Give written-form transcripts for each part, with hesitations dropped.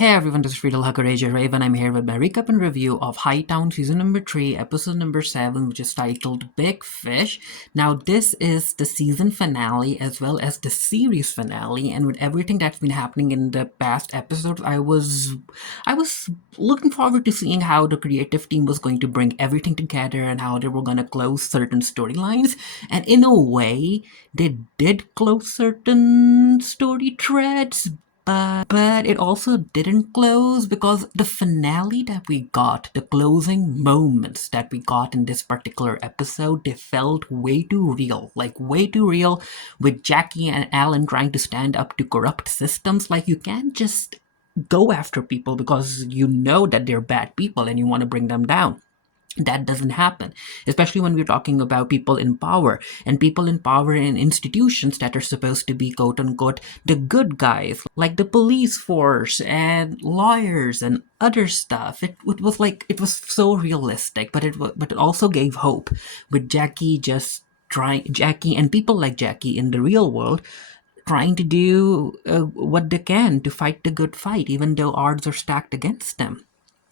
Hey everyone, this is Friedel Hakaraja Raven. I'm here with my recap and review of Hightown Season number 3, Episode number 7, which is titled Big Fish. Now, this is the season finale as well as the series finale, and with everything that's been happening in the past episodes, I was looking forward to seeing how the creative team was going to bring everything together and how they were going to close certain storylines. And in a way, they did close certain story threads, but it also didn't close because the finale that we got, the closing moments that we got in this particular episode, they felt way too real. Like, way too real, with Jackie and Alan trying to stand up to corrupt systems. Like, you can't just go after people because you know that they're bad people and you want to bring them down. That doesn't happen, especially when we're talking about people in power in institutions that are supposed to be quote unquote the good guys, like the police force and lawyers and other stuff. It was so realistic, but it also gave hope with Jackie and people like Jackie in the real world trying to do what they can to fight the good fight, even though odds are stacked against them.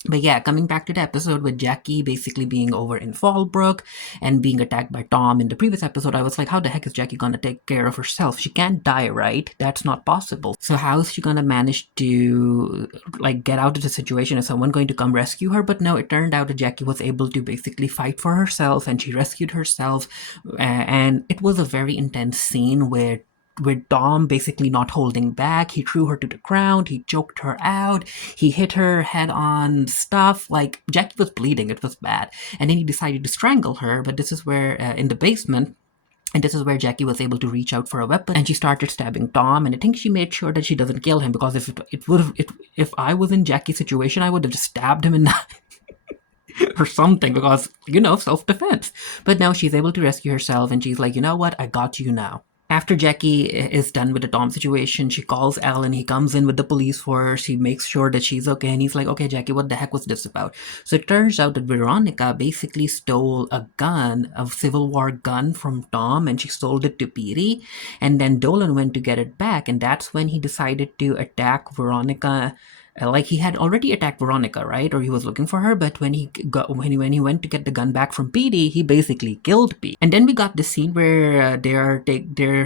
But yeah, coming back to the episode with Jackie basically being over in Fallbrook and being attacked by Tom in the previous episode, I was like, how the heck is Jackie gonna take care of herself? She can't die, right? That's not possible. So how is she gonna manage to get out of the situation? Is someone going to come rescue her? But no, it turned out that Jackie was able to basically fight for herself and she rescued herself. And it was a very intense scene where with Dom basically not holding back. He threw her to the ground, he choked her out, he hit her head on stuff. Like, Jackie was bleeding, it was bad. And then he decided to strangle her, but this is where, in the basement, and this is where Jackie was able to reach out for a weapon, and she started stabbing Tom. And I think she made sure that she doesn't kill him, because if I was in Jackie's situation, I would have just stabbed him in the or something, because self-defense. But now she's able to rescue herself, and she's like, you know what, I got you now. After Jackie is done with the Tom situation, she calls Alan. He comes in with the police force. He makes sure that she's okay. And he's like, okay, Jackie, what the heck was this about? So it turns out that Veronica basically stole a Civil War gun from Tom, and she sold it to Petey. And then Dolan went to get it back. And that's when he decided to attack Veronica. Like, he had already attacked Veronica, right? Or he was looking for her, but when he went to get the gun back from Petey, he basically killed Pete. And then we got the scene where they're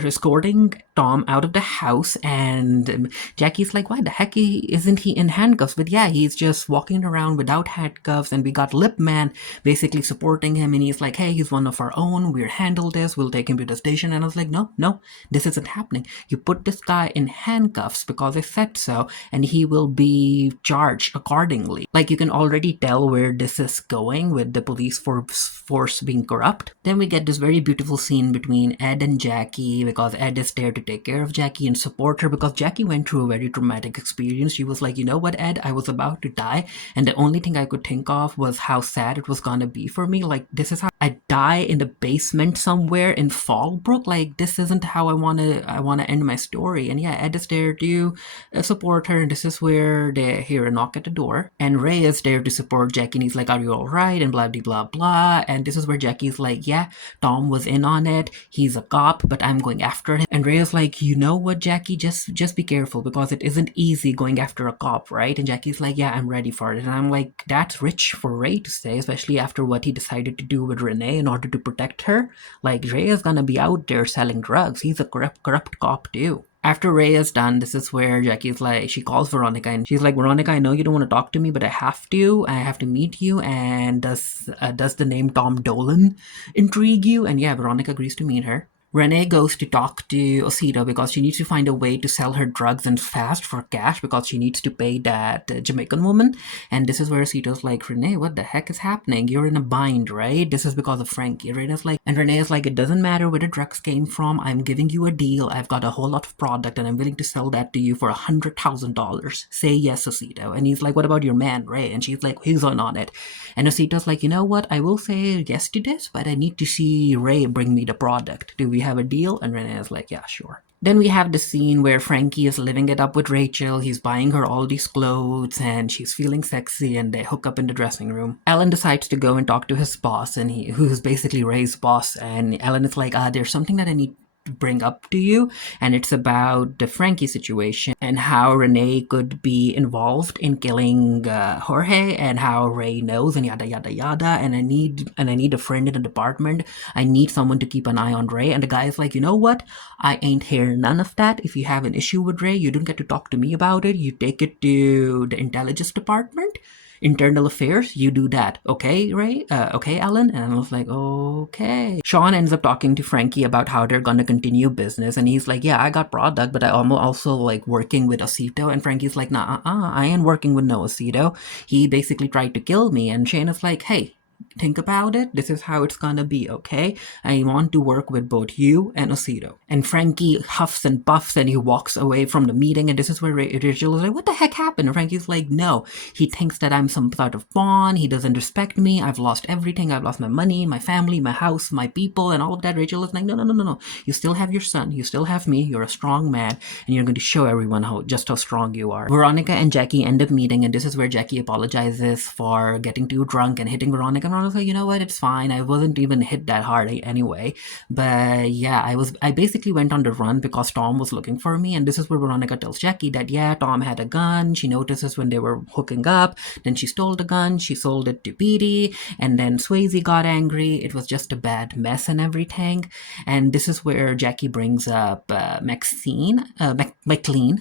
escorting Tom out of the house, and Jackie's like, why the heck isn't he in handcuffs? But yeah, he's just walking around without handcuffs, and we got Lip Man basically supporting him, and he's like, hey, he's one of our own, we'll handle this, we'll take him to the station. And I was like, no, this isn't happening. You put this guy in handcuffs because I said so, and he will be charged accordingly. Like, you can already tell where this is going with the police force being corrupt. Then we get this very beautiful scene between Ed and Jackie, because Ed is there to take care of Jackie and support her, because Jackie went through a very traumatic experience. She was like, you know what, Ed, I was about to die, and the only thing I could think of was how sad it was gonna be for me. Like, this is how I die in the basement somewhere in Fallbrook. Like, this isn't how I wanna end my story. And yeah, Ed is there to support her, and this is where they hear a knock at the door, and Ray is there to support Jackie, and he's like, are you alright? And blah blah blah. And this is where Jackie's like, yeah, Tom was in on it, he's a cop, but I'm going after him. And Ray is like, you know what, Jackie, just be careful, because it isn't easy going after a cop, right? And Jackie's like, yeah, I'm ready for it. And I'm like, that's rich for Ray to say, especially after what he decided to do with Renee in order to protect her. Like, Ray is gonna be out there selling drugs. He's a corrupt cop too. After Ray is done, this is where Jackie's like, she calls Veronica, and she's like, Veronica, I know you don't want to talk to me, but I have to meet you. And does the name Tom Dolan intrigue you? And yeah, Veronica agrees to meet her. Renee goes to talk to Osito because she needs to find a way to sell her drugs and fast for cash, because she needs to pay that Jamaican woman. And this is where Osito's like, Renee, what the heck is happening? You're in a bind, right? This is because of Frankie. Renee is like, it doesn't matter where the drugs came from. I'm giving you a deal. I've got a whole lot of product, and I'm willing to sell that to you for $100,000. Say yes, Osito. And he's like, what about your man, Ray? And she's like, he's on it. And Osito's like, you know what? I will say yes to this, but I need to see Ray bring me the product. Do we have a deal? And Renee is like, yeah, sure. Then we have the scene where Frankie is living it up with Rachel. He's buying her all these clothes, and she's feeling sexy, and they hook up in the dressing room. Alan decides to go and talk to his boss, and who's basically Ray's boss. And Alan is like, there's something that I need bring up to you, and it's about the Frankie situation and how Renee could be involved in killing Jorge, and how Ray knows, and yada yada yada. And I need a friend in the department. I need someone to keep an eye on Ray. And the guy is like, you know what? I ain't hear none of that. If you have an issue with Ray, you don't get to talk to me about it. You take it to the intelligence department, internal affairs, you do that. Okay, Ray? Okay, Alan? And I was like, okay. Sean ends up talking to Frankie about how they're gonna continue business, and he's like, yeah, I got product, but I'm also like working with Osito. And Frankie's like, nah, I ain't working with no Osito. He basically tried to kill me. And Shane is like, hey, think about it. This is how it's gonna be, okay? I want to work with both you and Osito. And Frankie huffs and puffs and he walks away from the meeting. And this is where Rachel is like, what the heck happened? And Frankie's like, no. He thinks that I'm some sort of pawn. He doesn't respect me. I've lost everything. I've lost my money, my family, my house, my people, and all of that. Rachel is like, no, no, no, no, no. You still have your son. You still have me. You're a strong man. And you're going to show everyone just how strong you are. Veronica and Jackie end up meeting. And this is where Jackie apologizes for getting too drunk and hitting Veronica. And Veronica's like, you know what? It's fine. I wasn't even hit that hard anyway. But yeah, I basically went on the run because Tom was looking for me. And this is where Veronica tells Jackie that, yeah, Tom had a gun. She notices when they were hooking up. Then she stole the gun. She sold it to Petey. And then Swayze got angry. It was just a bad mess and everything. And this is where Jackie brings up McLean,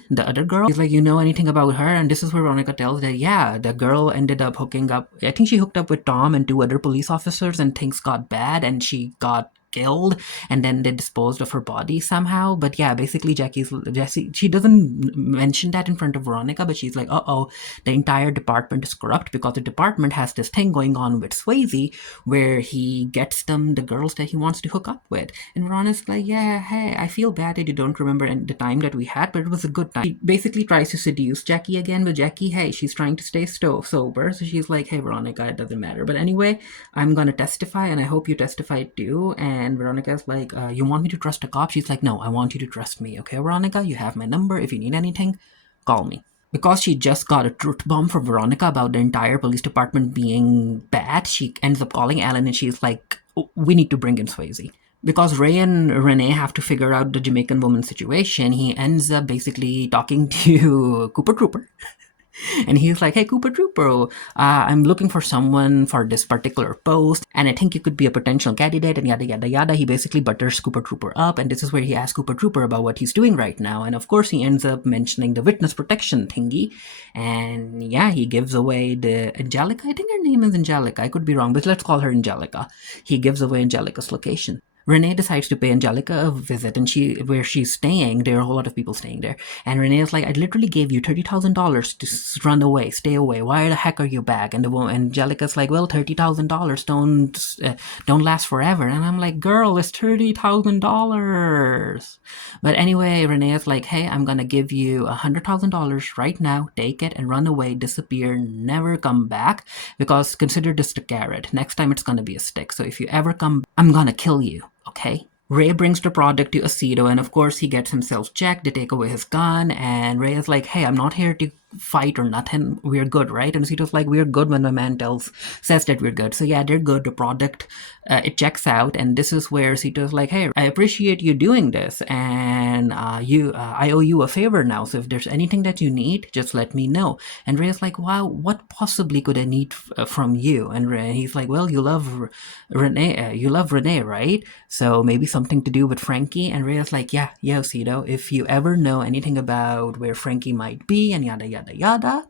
the other girl. He's like, you know anything about her? And this is where Veronica tells that, yeah, the girl ended up hooking up. I think she hooked up with Tom and 2 other police officers, and things got bad and she got killed, and then they disposed of her body somehow. But yeah, basically she doesn't mention that in front of Veronica, but she's like, uh-oh, the entire department is corrupt, because the department has this thing going on with Swayze where he gets them the girls that he wants to hook up with. And Veronica's like, yeah, hey, I feel bad that you don't remember the time that we had, but it was a good time. She basically tries to seduce Jackie again, but Jackie, hey, she's trying to stay sober, so she's like, hey, Veronica, it doesn't matter. But anyway, I'm gonna testify, and I hope you testify too. And Veronica's like, you want me to trust a cop? She's like, no, I want you to trust me. Okay, Veronica, you have my number. If you need anything, call me. Because she just got a truth bomb from Veronica about the entire police department being bad, she ends up calling Alan, and she's like, we need to bring in Swayze. Because Ray and Renee have to figure out the Jamaican woman situation, he ends up basically talking to Cooper Trooper. And he's like, hey, Cooper Trooper, I'm looking for someone for this particular post, and I think you could be a potential candidate, and yada yada yada. He basically butters Cooper Trooper up, and this is where he asks Cooper Trooper about what he's doing right now. And of course, he ends up mentioning the witness protection thingy. And yeah, he gives away the Angelica. I think her name is Angelica. I could be wrong, but let's call her Angelica. He gives away Angelica's location. Renee decides to pay Angelica a visit, and where she's staying, there are a whole lot of people staying there. And Renee is like, I literally gave you $30,000 to run away, stay away. Why the heck are you back? And Angelica's like, well, $30,000 don't last forever. And I'm like, girl, it's $30,000. But anyway, Renee is like, hey, I'm gonna give you $100,000 right now. Take it and run away, disappear, never come back. Because consider this a carrot. Next time it's gonna be a stick. So if you ever come, I'm gonna kill you. Okay? Ray brings the product to Osito, and of course he gets himself checked. They take away his gun, and Ray is like, hey, I'm not here to fight or nothing. We're good, right? And Osito's like, we're good when my man says that we're good. So yeah, they're good. The product, it checks out, and this is where Osito's like, hey, I appreciate you doing this, and I owe you a favor now. So if there's anything that you need, just let me know. And Ray's like, wow, what possibly could I need from you? And he's like, well, you love Renee, right? So maybe something to do with Frankie. And Ray's like, yeah, Osito, if you ever know anything about where Frankie might be, and yada yada yada,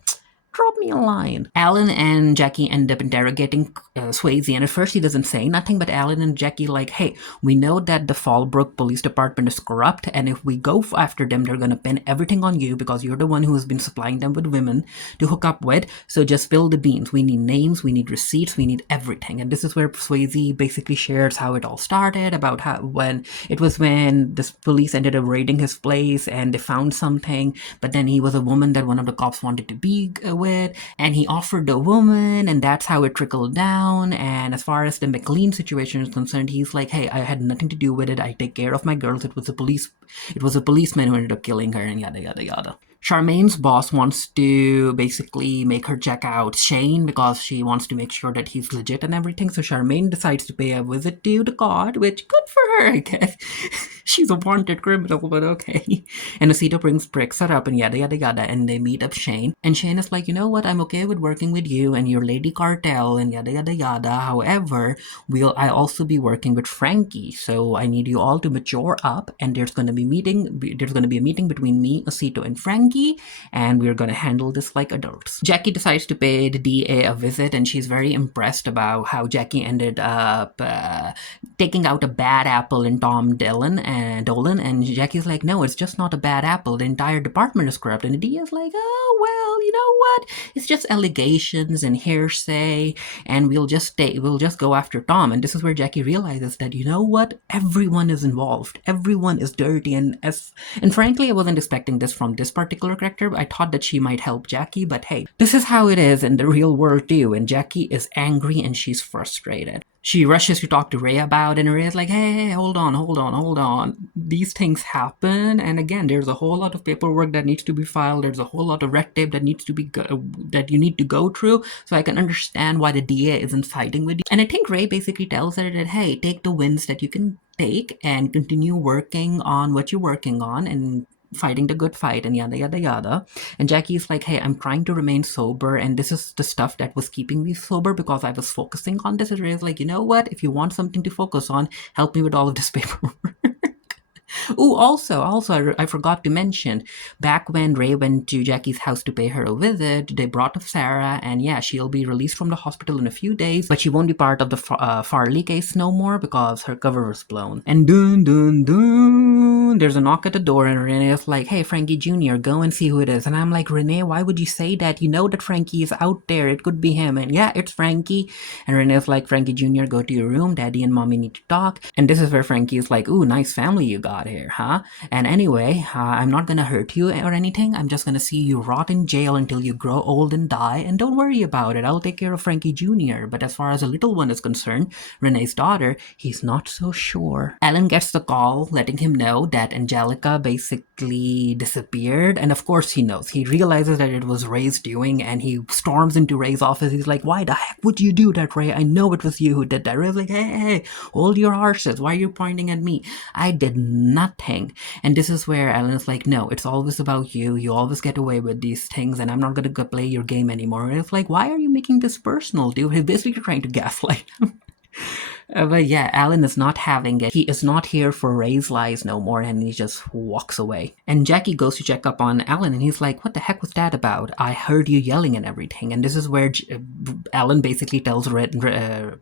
drop me a line. Alan and Jackie end up interrogating Swayze, and at first he doesn't say nothing, but Alan and Jackie like, hey, we know that the Fallbrook Police Department is corrupt, and if we go after them, they're gonna pin everything on you because you're the one who has been supplying them with women to hook up with, so just spill the beans. We need names, we need receipts, we need everything. And this is where Swayze basically shares how it all started, about how when the police ended up raiding his place and they found something, but then he was a woman that one of the cops wanted to be with, and he offered the woman, and that's how it trickled down. And as far as the McLean situation is concerned, he's like, hey, I had nothing to do with it. I take care of my girls. It was a policeman who ended up killing her, and yada yada yada. Charmaine's boss wants to basically make her check out Shane because she wants to make sure that he's legit and everything. So Charmaine decides to pay a visit to the god, which good for her, I guess. She's a wanted criminal, but okay. And Osito picks her up and yada yada yada, and they meet up Shane. And Shane is like, you know what? I'm okay with working with you and your lady cartel and yada yada yada. However, I also be working with Frankie, so I need you all to mature up. And there's gonna be a meeting between me, Osito, and Frankie, and we're gonna handle this like adults. Jackie decides to pay the DA a visit, and she's very impressed about how Jackie ended up taking out a bad apple in Tom Dolan, and Jackie's like, no, it's just not a bad apple. The entire department is corrupt, and the DA is like, oh well, you know what? It's just allegations and hearsay, and we'll just go after Tom. And this is where Jackie realizes that, you know what? Everyone is involved. Everyone is dirty, and frankly, I wasn't expecting this from this particular character. I thought that she might help Jackie, but hey, this is how it is in the real world too. And Jackie is angry and she's frustrated. She rushes to talk to Ray about it, and Ray is like, hey, hold on. These things happen, and again, there's a whole lot of paperwork that needs to be filed. There's a whole lot of red tape that needs to be that you need to go through, so I can understand why the DA isn't siding with you. And I think Ray basically tells her that, hey, take the wins that you can take and continue working on what you're working on and fighting the good fight and yada yada yada. And Jackie's like, hey, I'm trying to remain sober, and this is the stuff that was keeping me sober because I was focusing on this. And Ray's like, you know what, if you want something to focus on, help me with all of this paperwork. Ooh, also, I forgot to mention, back when Ray went to Jackie's house to pay her a visit, they brought up Sarah, and yeah, she'll be released from the hospital in a few days, but she won't be part of the Farley case no more because her cover was blown. And dun dun dun, there's a knock at the door, and Renee is like, hey, Frankie Jr., go and see who it is. And I'm like, Renee, why would you say that? You know that Frankie is out there. It could be him. And yeah, it's Frankie. And Renee's like, Frankie Jr., go to your room. Daddy and Mommy need to talk. And this is where Frankie is like, ooh, nice family you got here, huh? And anyway, I'm not gonna hurt you or anything. I'm just gonna see you rot in jail until you grow old and die. And don't worry about it. I'll take care of Frankie Jr. But as far as the little one is concerned, Renee's daughter, he's not so sure. Alan gets the call letting him know that Angelica basically disappeared. And of course he knows. He realizes that it was Ray's doing, and he storms into Ray's office. He's like, why the heck would you do that, Ray? I know it was you who did that. Ray's like, hey, hold your horses. Why are you pointing at me? I did nothing. And this is where Alan is like, no, it's always about you. You always get away with these things, and I'm not going to play your game anymore. And it's like, why are you making this personal, dude? He's basically trying to gaslight him. But yeah, Alan is not having it. He is not here for Ray's lies no more, and he just walks away. And Jackie goes to check up on Alan, and he's like, what the heck was that about? I heard you yelling and everything. And this is where Alan basically tells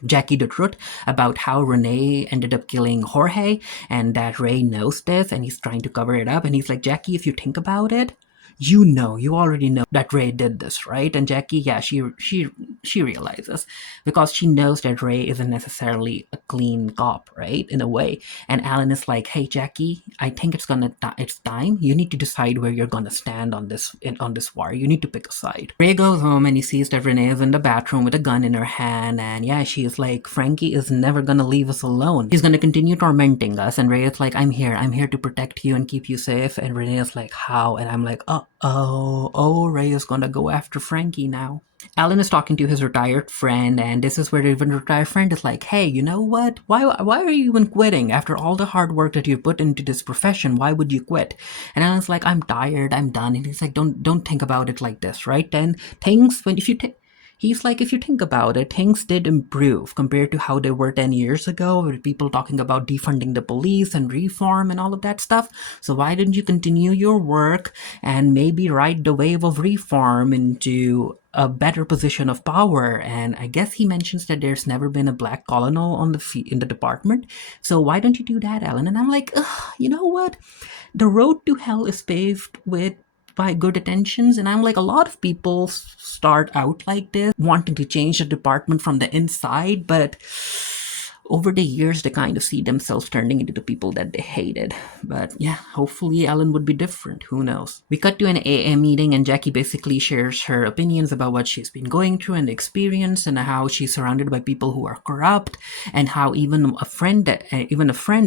Jackie the truth about how Renee ended up killing Jorge, and that Ray knows this, and he's trying to cover it up. And he's like, Jackie, if you think about it, you already know that Ray did this, right? And Jackie, yeah, she realizes, because she knows that Ray isn't necessarily a clean cop, right? In a way. And Alan is like, hey, Jackie, I think it's time. You need to decide where you're gonna stand on this war. You need to pick a side. Ray goes home and he sees that Renee is in the bathroom with a gun in her hand, and yeah, she is like, Frankie is never gonna leave us alone. He's gonna continue tormenting us. And Ray is like, I'm here to protect you and keep you safe. And Renee is like, how? And I'm like, Ray is gonna go after Frankie now. Alan is talking to his retired friend, and this is where the retired friend is like, hey, you know what? Why are you even quitting? After all the hard work that you put into this profession, why would you quit? And Alan's like, I'm tired, I'm done. And he's like, don't think about it like this, right? And he's like, if you think about it, things did improve compared to how they were 10 years ago, with people talking about defunding the police and reform and all of that stuff. So why didn't you continue your work and maybe ride the wave of reform into a better position of power? And I guess he mentions that there's never been a black colonel in the department. So why don't you do that, Alan? And I'm like, you know what? The road to hell is paved by good intentions. And I'm like, a lot of people start out like this, wanting to change the department from the inside, but over the years, they kind of see themselves turning into the people that they hated. But yeah, hopefully Ellen would be different. Who knows? We cut to an AA meeting, and Jackie basically shares her opinions about what she's been going through and the experience, and how she's surrounded by people who are corrupt, and how even a friend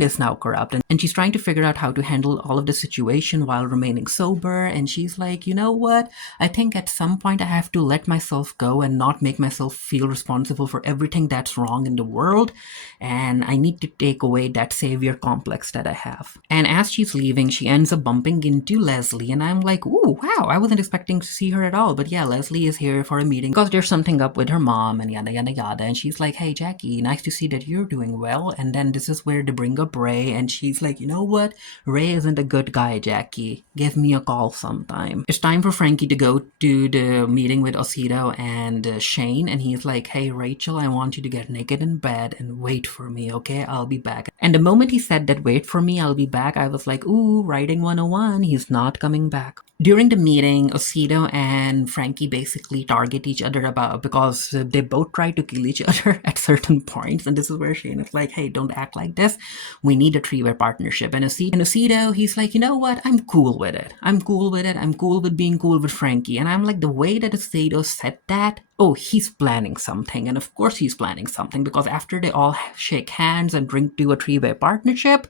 is now corrupt. And she's trying to figure out how to handle all of the situation while remaining sober. And she's like, you know what? I think at some point I have to let myself go and not make myself feel responsible for everything that's wrong in the world. And I need to take away that savior complex that I have. And as she's leaving, she ends up bumping into Leslie. And I'm like, ooh, wow, I wasn't expecting to see her at all. But yeah, Leslie is here for a meeting because there's something up with her mom and yada yada yada. And she's like, hey, Jackie, nice to see that you're doing well. And then this is where they bring up Ray. And she's like, you know what? Ray isn't a good guy, Jackie. Give me a call sometime. It's time for Frankie to go to the meeting with Osito and Shane. And he's like, hey, Rachel, I want you to get naked in bed and wait for me, okay? I'll be back. And the moment he said that, wait for me, I'll be back, I was like, ooh, writing 101, he's not coming back. During the meeting, Osito and Frankie basically target each other because they both try to kill each other at certain points. And this is where Shane is like, hey, don't act like this. We need a three-way partnership. And Osito, he's like, you know what? I'm cool with it. I'm cool with being cool with Frankie. And I'm like, the way that Osito said that, oh, he's planning something. And of course he's planning something, because after they all shake hands and drink to a three-way partnership,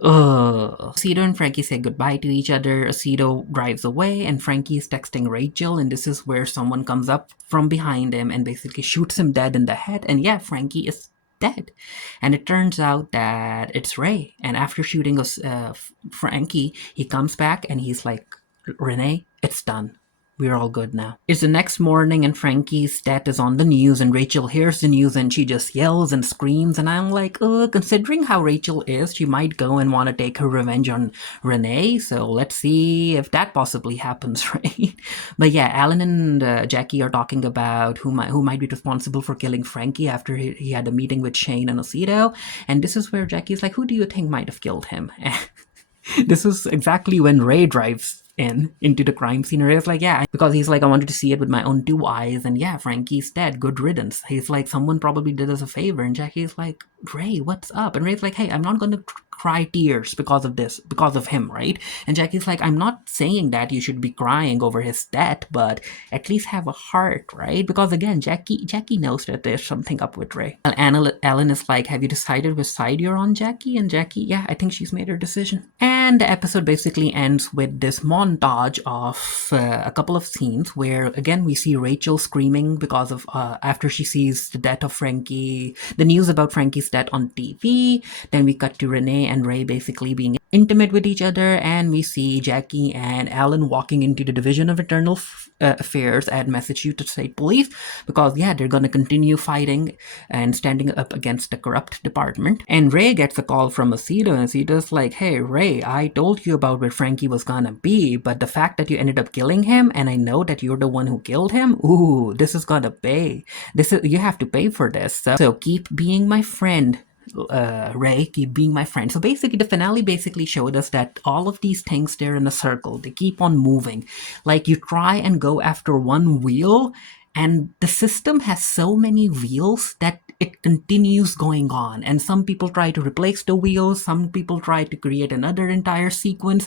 Osito and Frankie say goodbye to each other. Osito drives away, and Frankie is texting Rachel, and this is where someone comes up from behind him and basically shoots him dead in the head. And yeah, Frankie is dead. And it turns out that it's Ray. And after shooting Frankie, he comes back and he's like, Renee, it's done. We're all good now. It's the next morning, and Frankie's death is on the news, and Rachel hears the news and she just yells and screams. And I'm like, considering how Rachel is, she might go and want to take her revenge on Renee. So let's see if that possibly happens, right? But yeah, Alan and Jackie are talking about who might be responsible for killing Frankie after he had a meeting with Shane and Osito. And this is where Jackie's like, who do you think might have killed him? This is exactly when Ray drives into the crime scene. Ray's like, yeah, because he's like, I wanted to see it with my own two eyes. And yeah, Frankie's dead. Good riddance. He's like, someone probably did us a favor. And Jackie's like, Ray, what's up? And Ray's like, hey, I'm not going to cry tears because of him, right? And Jackie's like, I'm not saying that you should be crying over his death, but at least have a heart, right? Because again, Jackie knows that there's something up with Ray. And Alan is like, have you decided which side you're on, Jackie? And Jackie, yeah, I think she's made her decision. And the episode basically ends with this montage of a couple of scenes where, again, we see Rachel screaming because of after she sees the death of Frankie, the news about Frankie's death on TV. Then we cut to Renee and Ray basically being intimate with each other, and we see Jackie and Alan walking into the Division of Internal Affairs at Massachusetts State Police, because yeah, they're gonna continue fighting and standing up against the corrupt department. And Ray gets a call from Osito, and Osito's like, hey Ray, I told you about where Frankie was gonna be, but the fact that you ended up killing him, and I know that you're the one who killed him, ooh, this is gonna pay. You have to pay for this. So keep being my friend. Ray, keep being my friend. So basically, the finale basically showed us that all of these things, they're in a circle. They keep on moving. Like, you try and go after one wheel, and the system has so many wheels that it continues going on. And some people try to replace the wheels. Some people try to create another entire sequence.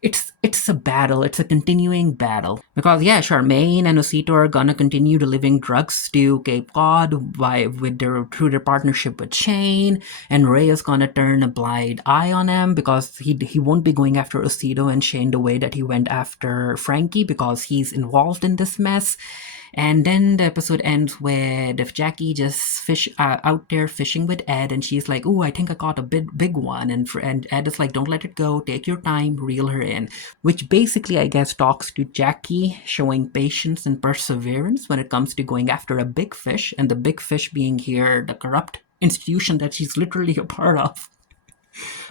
It's a battle. It's a continuing battle. Because yeah, Charmaine and Osito are gonna continue delivering drugs to Cape Cod through their partnership with Shane, and Ray is gonna turn a blind eye on him because he won't be going after Osito and Shane the way that he went after Frankie, because he's involved in this mess. And then the episode ends with Jackie just out there fishing with Ed, and she's like, "Ooh, I think I caught a big one." And Ed is like, "Don't let it go. Take your time. Reel her in." Which basically, I guess, talks to Jackie showing patience and perseverance when it comes to going after a big fish, and the big fish being here the corrupt institution that she's literally a part of.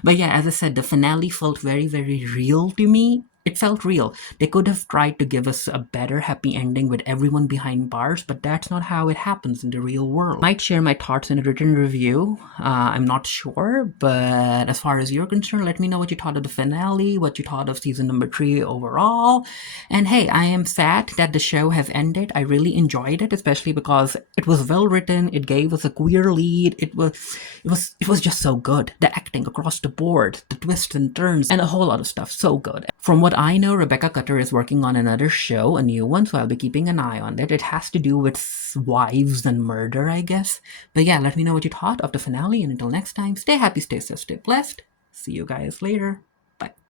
But yeah, as I said, the finale felt very, very real to me. It felt real. They could have tried to give us a better happy ending with everyone behind bars, but that's not how it happens in the real world. I might share my thoughts in a written review. I'm not sure, but as far as you're concerned, let me know what you thought of the finale, what you thought of season number 3 overall. And hey, I am sad that the show has ended. I really enjoyed it, especially because it was well written. It gave us a queer lead. It was just so good. The acting across the board, the twists and turns, and a whole lot of stuff. So good. From what I know, Rebecca Cutter is working on another show, a new one, so I'll be keeping an eye on it. It has to do with wives and murder, I guess. But yeah, let me know what you thought of the finale, and until next time, stay happy, stay safe, stay blessed. See you guys later. Bye.